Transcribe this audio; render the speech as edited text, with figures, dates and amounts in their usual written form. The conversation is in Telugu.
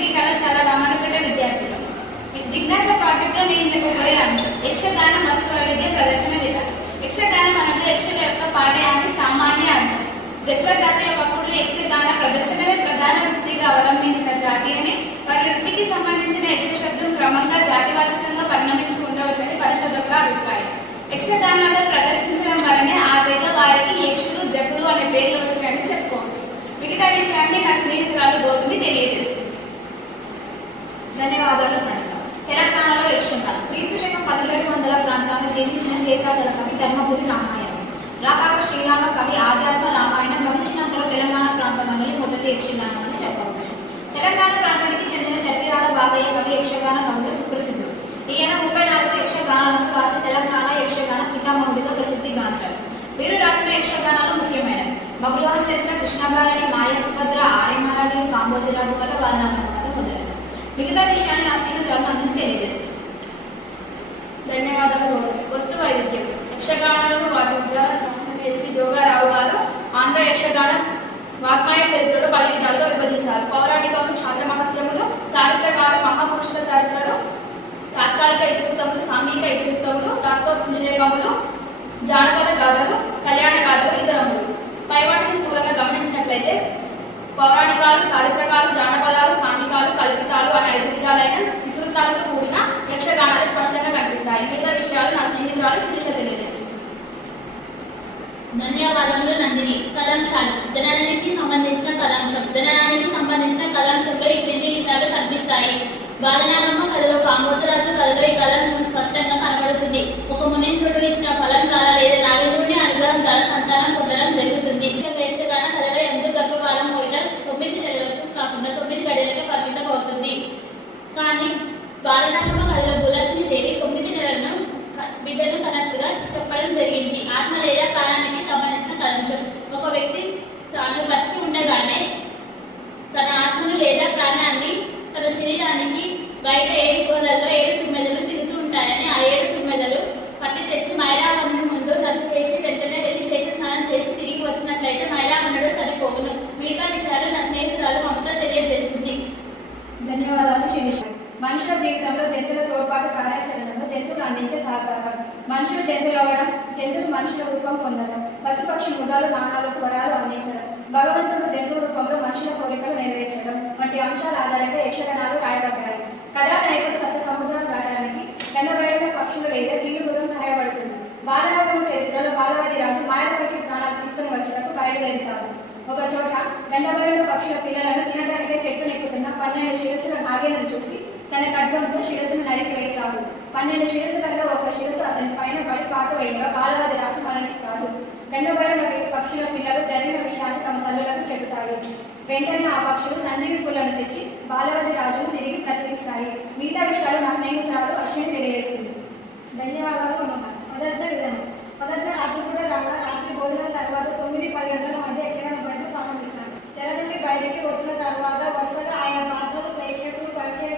డిగ్రీ కళాశాల రామానపేట విద్యార్థులు. జిజ్ఞాస ప్రాజెక్టులో నేను చెప్పబోయే అంశం యక్షగానం వస్తు వైవిధ్య ప్రదర్శన విధానం. యక్షగానం అనగా యక్షుల యొక్క పాఠయాన్ని సామాన్య అర్థం. జగ్ల జాతీయ భక్తులు యక్షగాన ప్రదర్శనమే ప్రధాన వృత్తిగా అవలంబించిన జాతి అని, వారి వృత్తికి సంబంధించిన యక్ష శబ్దం క్రమంగా జాతివాచకంగా పరిణమించుకుంటవచ్చని పరిశోధకుల అభిప్రాయం. యక్షగానాల్లో ప్రదర్శించడం వల్లనే ఆ తెగ వారికి యక్షులు జగ్గులు అనే పేర్లు వచ్చాయని చెప్పుకోవచ్చు. మిగతా విషయాన్ని నా స్నేహితురాలు గౌతమి తెలియజేస్తుంది. ధన్యవాదాలు ప్రణత. తెలంగాణలో యక్షగానం క్రీస్తు శకం 1700 ప్రాంతాల్లో జన్మించిన చేచాచల కవి ధర్మపురి రామాయణం. రాకాక శ్రీరామ కవి ఆధ్యాత్మ రామాయణం గమనించినంతలో తెలంగాణ ప్రాంతంలోని మొదటి యక్షగానం అని చెప్పవచ్చు. తెలంగాణ ప్రాంతానికి చెందిన శర్విరాల బాగయ్య కవి యక్షగాన కవులు సుప్రసిద్ధుడు. ఈయన 34 యక్షగానాలను రాసి తెలంగాణ యక్షగాన పితామహుడిగా ప్రసిద్ధిగాంచారు. వీరు రాసిన యక్షగానాలు ముఖ్యమైనవి బబ్రువాహ చరిత్ర, కృష్ణగారిని, మాయ సుభద్ర, ఆర్యమారాణి, కాంబోజరాజు కథ, వారణాగమ కథ మొదలైనవి. మిగతా విషయాన్ని నా స్నేహితురాలు అందరినీ తెలియజేస్తుంది. ధన్యవాదాలు. వస్తు వైవిధ్యం యక్షగానాలను వాటి ఉదాహరణ ఎస్వి జోగారావు గారు ఆంధ్ర యక్షగాన వాగ్మయ చరిత్రలో 10 విధాలుగా విభజించారు. పౌరాణికములు, చాంద్రమహస్యములు, చారిత్రకాల మహాపురుషుల చరిత్రలు, తాత్కాలిక ఇతివృత్తములు, సాంఘిక ఇతివృత్తములు, తత్వ విషయకములు, జానపద గాథలు, కళ్యాణ గాథలు, ఇతరములు. పైవాటిని స్థూలంగా గమనించినట్లయితే పౌరాణికాలు, చారిత్రకాలు, జానపదాలు, సాంఘికాలు, కల్పితాలు అనే 5 విధాలైన ఇతివృత్తాలతో కూడిన యక్షగానాలు స్పష్టంగా కనిపిస్తాయి. మిగతా విషయాలు నా స్నేహితురాలు శిరీష తెలియజేస్తుంది. ధన్యవాదములు నందిని. కళాంశాలు జననానికి సంబంధించిన కళాంశం. జననానికి సంబంధించిన కళాంశంలో ఈ క్రింది విషయాలు కనిపిస్తాయి. బాలనాగమ్మ కథలో, కాంబోజరాజు కథలో ఈ కళాంశం స్పష్టంగా కనబడుతుంది. ఒక మునీంద్రుడు ఇచ్చిన ఫలం ద్వారా లేదా నాగేంద్రుని అనుగ్రహం ద్వారా సంతానం పొందడం జరుగుతుంది. యక్షగాన కథలో ఎందుకు గర్భకాలం మొదట 9 నెలలకు కాకుండా 9 గడియలకే పరిమితం అవుతుంది. కానీ బాలనాగమ్మ కథలో భూలక్ష్మి దేవి 9 నెలలను బిడ్డను కన్నట్టుగా చెప్పడం జరిగింది. ఆత్మ లేదా ప్రాణానికి సంబంధించిన కళాంశం. ఒక వ్యక్తి తాను బతికి ఉండగానే తన ఆత్మను లేదా ప్రాణాన్ని తన శరీరానికి బయట 7 గోళ్ళల్లో 7 తుమ్మెదలు తిరుగుతూ ఉంటాయని, ఆ 7 తుమ్మెదలు పట్టి తెచ్చి మైరావణుని ముందు తలుపు వేసి వెంటనే వెళ్ళి శేఖ స్నానం చేసి తిరిగి వచ్చినట్లయితే మైరావణుడు సరిపోగును. మిగతా విషయాలు నా స్నేహితురాలు మమత తెలియజేస్తుంది. ధన్యవాదాలు శిరీష. మనుషుల జీవితంలో జంతువుల తోడ్పాటు కార్యాచరణలో జంతువులు అందించే సహకారం. మనుషులు జంతువులు అవ్వడం, జంతువులు మనుషుల రూపం పొందడం, పశుపక్షి మృగాలు నాణాలకు వరాలు అందించడం, భగవంతుడు జంతువు రూపంలో మనుషుల కోరికలు నెరవేర్చడం వంటి అంశాల ఆధారంగా యక్షగానాలు రాయబడ్డాయి. కథానాయకుడు సప్త సముద్రాలు దాటడానికి ఎండబయట పక్షులు లేదా కీలు దూరం సహాయపడుతుంది. బాలనాగమ్మ చరిత్రలో బాలవాది రాజు మాయలపైకి ప్రాణాలు తీసుకుని వచ్చినట్టు బయలుదేరుతాడు. ఒక చోట ఎండబయట పక్షుల పిల్లలను తినడానికే చెట్టు నెక్కుతున్న 12 శిరస్సుల నాగేంద్రుడు చూసి తన ఖడ్గంతో శిరస్సును నరికి వేస్తాడు. 12 శిరస్సులలో ఒక శిరస్సు అతని పైన పడి కాటు వేయగా బాలవాది రాజు మరణిస్తాడు. ఎండబయట పక్షుల పిల్లలు జరిగిన విషయాన్ని తమ తల్లులకు చెబుతాయి. వెంటనే ఆ పక్షులు సంజీవి పుల్లను తెచ్చి బాలవాది రాజును తిరిగి బ్రతికిస్తాయి. మిగతా విషయాలు నా స్నేహితురాలు అశ్విని తెలియజేస్తుంది. ధన్యవాదాలు. మొదటి విధానం. మొదటిగా రాత్రిపూట కాగా రాత్రి భోజనం తర్వాత 9-10 గంటల మధ్య యక్షగాన ప్రయత్నం ప్రారంభిస్తారు. తెర నుండి బయటికి వచ్చిన తర్వాత వరుసగా ఆయా పాత్రలు ప్రేక్షకులు పరిచయ